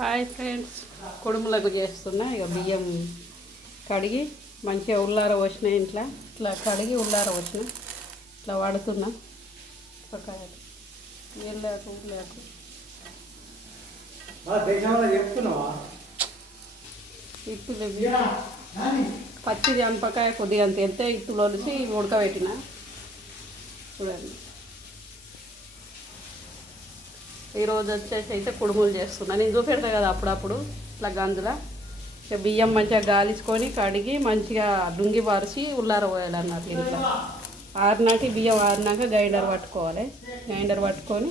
Hi friends, కుడుములకు చేస్తున్నా. ఇక బియ్యం కడిగి మంచిగా ఉల్లార పోసిన ఇంట్లో ఇట్లా కడిగి ఉల్లార పోసిన ఇట్లా వాడుతున్నా. ఒక నీళ్ళకు ఉల్లాకు ఇత్తులు పచ్చిది అనపకాయ కొద్దిగా అంత వెళ్తే ఇత్తులు వలిసి ఉడకబెట్టిన. చూడండి, ఈరోజు వచ్చేసి అయితే కుడుములు చేస్తున్నా. నేను చూపెడతా కదా అప్పుడప్పుడు ఇట్లా గంజుల బియ్యం మంచిగా గాలించుకొని కడిగి మంచిగా డుంగి పారిసి ఉల్లార పోయాలన్నట్లు. ఇంట్లో ఆరినాటి బియ్యం ఆరినాక గ్రైండర్ పట్టుకోవాలి. గ్రైండర్ పట్టుకొని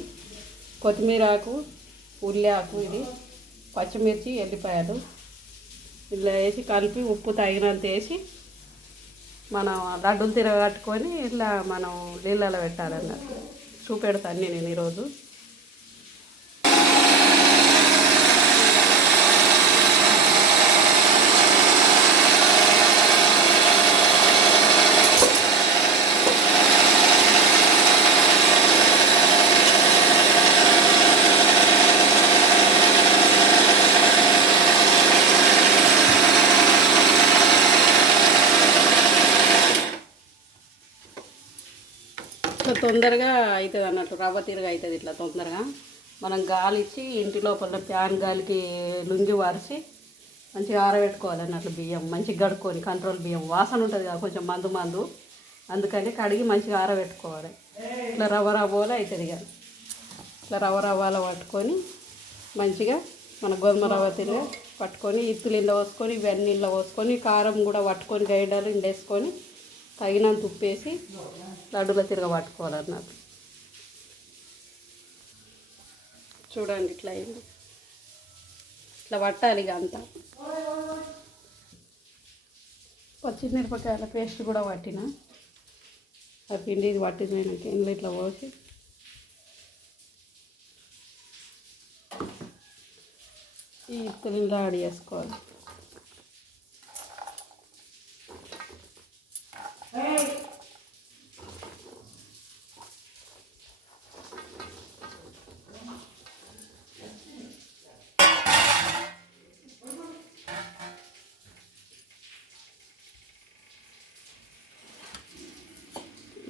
కొత్తిమీర ఆకు, ఉల్లి ఆకు, ఇది పచ్చిమిర్చి, ఎల్లిపాయలు ఇట్లా వేసి కలిపి ఉప్పు తగినంత వేసి మనం లడ్డూలు తిరగట్టుకొని ఇట్లా మనం నీళ్ళలో పెట్టాలన్నట్టు. చూపెడతాను నేను ఈరోజు. ఇట్లా తొందరగా అవుతుంది అన్నట్టు, రవ్వ తిరగ అవుతుంది ఇట్లా తొందరగా. మనం గాలి ఇచ్చి ఇంటి లోపల ఫ్యాన్ గాలికి లుంగి వారిసి మంచిగా ఆరబెట్టుకోవాలి అన్నట్లు. బియ్యం మంచిగా కడుక్కొని, కంట్రోల్ బియ్యం వాసన ఉంటుంది కదా కొంచెం మందు, అందుకని కడిగి మంచిగా ఆరబెట్టుకోవాలి. ఇట్లా రవ్వ రవ్వలో అవుతుంది. ఇక ఇట్లా రవ్వ రవ్వలో పట్టుకొని మంచిగా మన గోధుమ రవ్వ తిరిగి పట్టుకొని ఇత్తులు ఇంట్లో పోసుకొని ఇవన్నీ ఇంట్లో పోసుకొని కారం కూడా పట్టుకొని గైడలు ఇండేసుకొని తగినంత ఉప్పేసి లడ్డూలో తిరగబట్టుకోవాలన్నట్టు. చూడండి, ఇట్లా అయింది. ఇట్లా పట్టాలి ఇక అంతా. పచ్చిమిరపకాయల పేస్ట్ కూడా పట్టిన. ఆ పిండి ఇది పట్టిపోయినాక ఇంట్లో ఇట్లా పోసి ఈ ఇత్తులు యాడ్ చేసుకోవాలి.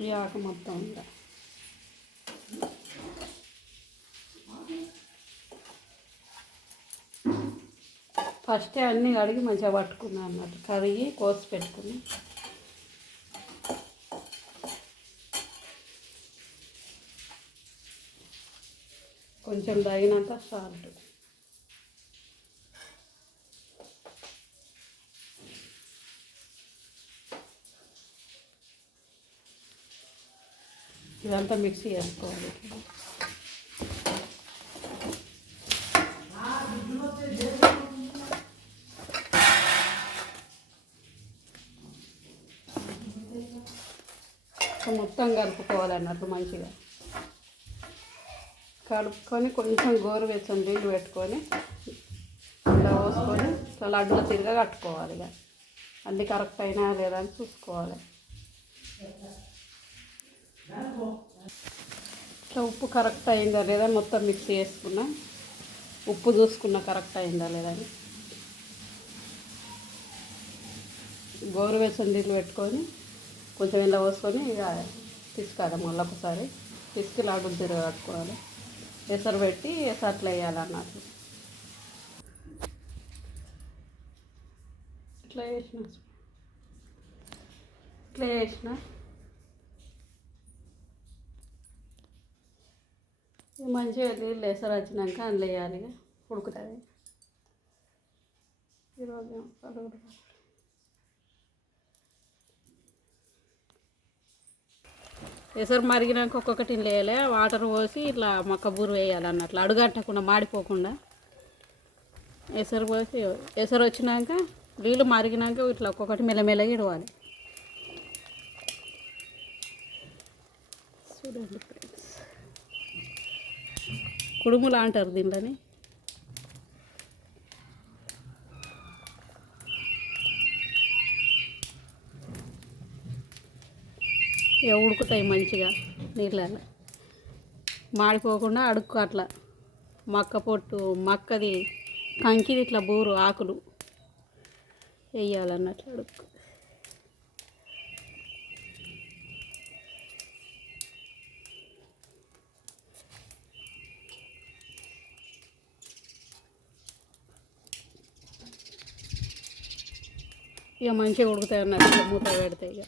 ఈ ఆకు మొత్తం ఉందా ఫస్టే అన్నీ కడిగి మంచిగా పట్టుకున్నాను అన్నట్టు. కడిగి కోసి పెట్టుకుని కొంచెం తగినంత సాల్ట్, ఇదంతా మిక్సీ చేసుకోవాలి. మొత్తం కలుపుకోవాలన్నట్టు. మంచిగా కలుపుకొని కొంచెం గోరువెచ్చని నీళ్ళు పెట్టుకొని ఇలా పోసుకొని ఇట్లా లడ్డులో తిరిగా కట్టుకోవాలి. ఇక అన్నీ కరెక్ట్ అయినా లేదా అని చూసుకోవాలి. ఇట్లా ఉప్పు కరెక్ట్ అయిందా లేదా మొత్తం మిక్స్ చేసుకున్నా, ఉప్పు చూసుకున్నా కరెక్ట్ అయిందా లేదా అని. గోరువెచ్చని నీళ్ళు పెట్టుకొని కొంచెం ఇలా పోసుకొని ఇక తీసుకోవాలి. మళ్ళీ ఒకసారి తీసుకు లడ్డూలు తిరగ కట్టుకోవాలి. ఎసరు పెట్టి ఎసట్లు వేయాలన్నట్టు. ఇట్లా వేసిన మంచిగా నీళ్ళు ఎసరు వచ్చినాక అందులో వేయాలి. ఉడుకుతుంది. ఈరోజు ఎసరు మరిగినాక ఒక్కొక్కటి వేయాలి. వాటర్ పోసి ఇట్లా మక్కబూరు వేయాలన్నట్లు, అడుగట్టకుండా మాడిపోకుండా. ఎసరు పోసి ఎసరు వచ్చినాక నీళ్ళు మరిగినాక ఇట్లా ఒక్కొక్కటి మెల్లమెల్లగా ఇడవాలి. చూడండి ఫ్రెండ్స్, కుడుములు అంటారు దీంట్లోని. ఇక ఉడుకుతాయి మంచిగా నీళ్ళలో, మాడిపోకుండా అడుక్కు అట్లా మక్క పొట్టు మక్కది కంకిది ఇట్లా బోరు ఆకులు వేయాలన్నట్లు అడుగు. ఇక మంచిగా ఉడుకుతాయి అన్నట్టు మూత పెడతాయి. ఇక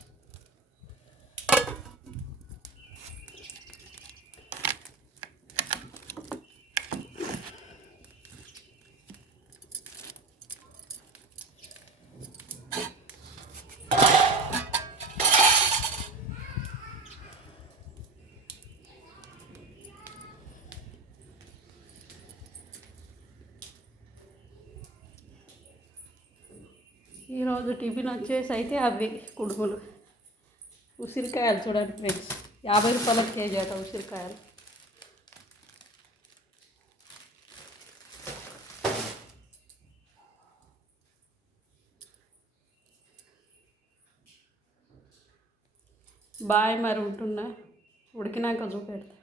ఈరోజు టిఫిన్ వచ్చేసి అయితే అవి కుడుములు, ఉసిరికాయలు చూడండి ఫ్రెండ్స్, 50 రూపాయలకు కేజీ అట ఉసిరికాయలు. బాయ్, మరి ఉంటున్నా, ఉడికినాక చూపెడతా.